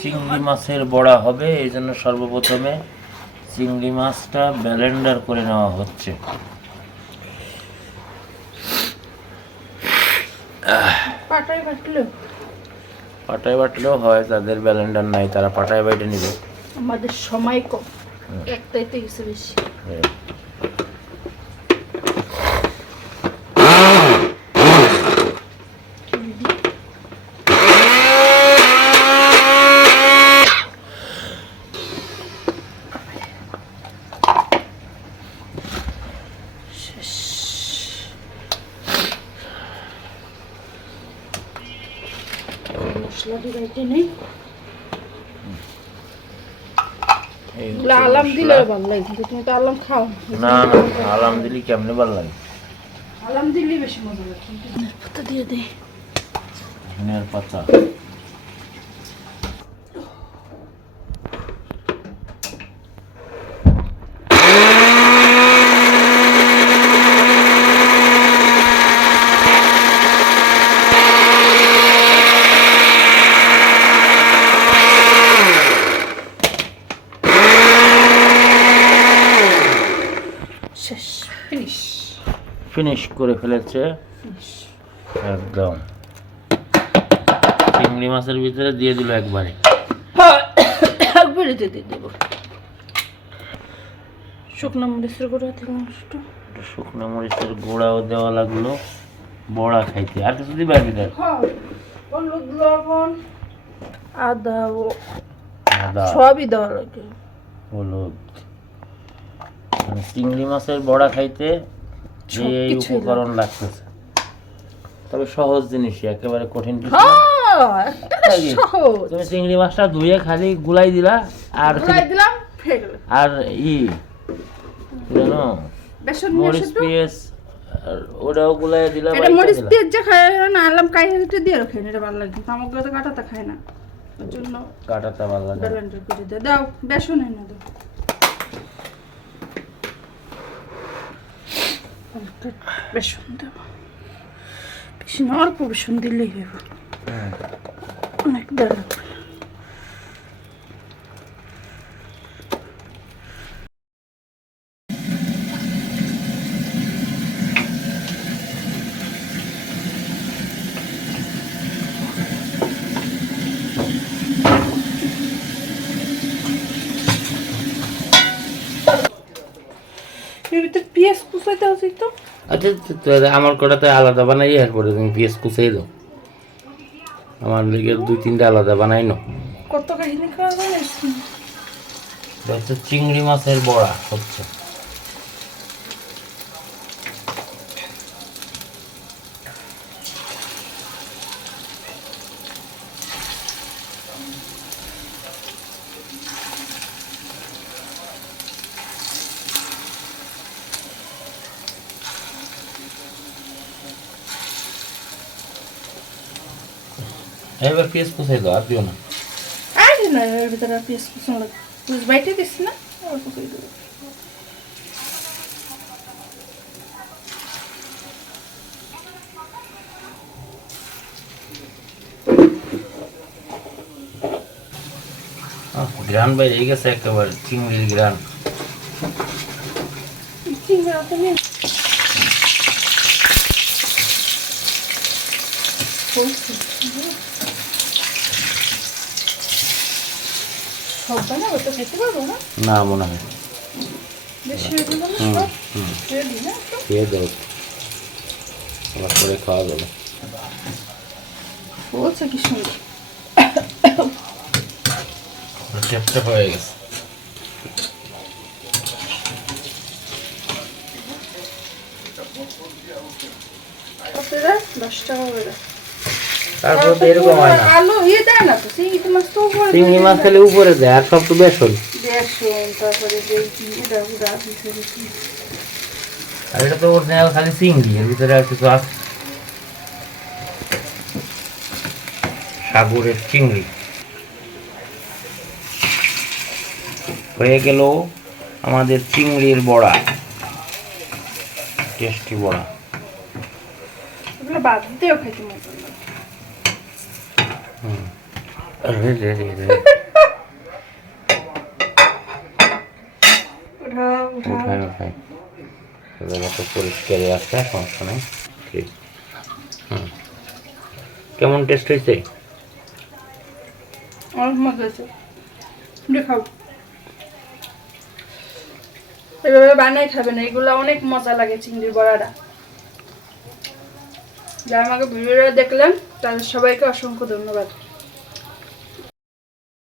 চিংড়ি মাছের বড়া হবে এই জন্য সর্বপ্রথমে চিংড়ি মাছটা ব্যালেন্ডার করে নেওয়া হচ্ছে। পাটাই পাটায় বাটলেও হয় তাদের ব্যালেন্ডার নাই তারা পাটায় বাইটে নিবে। আমাদের সময় কম। একটাইতে গেছে বেশি। মশলা দিবাইতে নেই। আলাম। দিলে ভালো লাগে কিন্তু তুমি তো আলাম খাও। না না আলাম দিলি কেমনে ভালো লাগে? আলাম দিলে বেশি মজা লাগে। কিন্তু পাতা। দিয়ে দে ধনিয়ার পাতা শেষ ফিনিশ ফিনিশ করে ফেলেছে। একদম। চিংড়ি মাছের ভিতরে দিয়ে দিল একবারে। একবারে দিয়ে দিয়ে দেবো। শুকনো মরিচের গুঁড়া থেকে একটু। একটু শুকনো মরিচের গুঁড়াও দেওয়া লাগল। বড়া খাইতে। আর কিছু দিবে ভিতরে? হলুদ লবণ আদা ও আদা। সবই দেওয়া লাগে। হলুদ। মানে চিংড়ি মাছের বড়া খাইতে যে উপকরণ লাগতেছে। তবে সহজ জিনিসই একেবারে কঠিন কিছু। হ্যাঁ তুমি চিংড়ি মাছটা ধুয়ে খালি গুলাই দিলা আর দিলাম আর ই জানো মরিচ পেঁয়াজ ওটাও গুলাই দিলা এটা মরিচ পেঁয়াজ যা খায় না আলাম কাই হেঁটে দিয়ে রাখে এটা ভালো লাগে আমাকে তো কাটাতে খায় না ওর জন্য কাটাটা ভালো লাগে দাও বেসন এনে দাও। হালকা বেসন দেবো বেশি না অল্প বেসন দিলেই হবে হুম। অনেক দেওয়া লাগবে না। এর ভিতরে পেঁয়াজ তো আচ্ছা আমার কটাতে আলাদা বানাই এরপরে তুমি পেঁয়াজ কুচাই দাও। আমার লিগে দুই তিনটা আলাদা বানাই নো কত কাহিনী খাওয়া যায় চিংড়ি মাছের বড়া হচ্ছে। এবার পেঁয়াজ কুচাই দাও আর দিও না আর না এর ভিতরে আর পেঁয়াজ কুচানো লাগে পেঁয়াজ বাইটে দিস না অল্প করে দেবো আহ, গ্রান বাইরে গেছে একেবারে চিংড়ির গ্রান চিংড়াটা নিয়ে বলছি, খেতে পারব না? না মনে হয়? খেয়ে আবার করে খাওয়া যাবে। বলছে কি সুন্দর? টেপটা হয়ে গেছে। দশ টাকা করে তারপর এরকম হয় না। আলু ইয়ে দেয় না তো চিংড়ি মাছ তো উপরে চিংড়ি মাছ খালি উপরে দেয় আর সব তো বেসন। বেসন তারপরে আর এটা তো অরিজিনাল খালি চিংড়ি এর ভিতরে আর কিছু আছে। সাগরের চিংড়ি। হয়ে গেল আমাদের চিংড়ির বড়া। টেস্টি বড়া। বাদ দিয়েও খাইতে মজা উঠাই আছে সমস্যা নেই কেমন টেস্ট হয়েছে? অনেক মজা আছে দেখাও এভাবে বানাই খাবেন এগুলো অনেক মজা লাগে চিংড়ির বড়াটা যারা আমাকে ভিডিওটা দেখলেন তাদের সবাইকে অসংখ্য ধন্যবাদ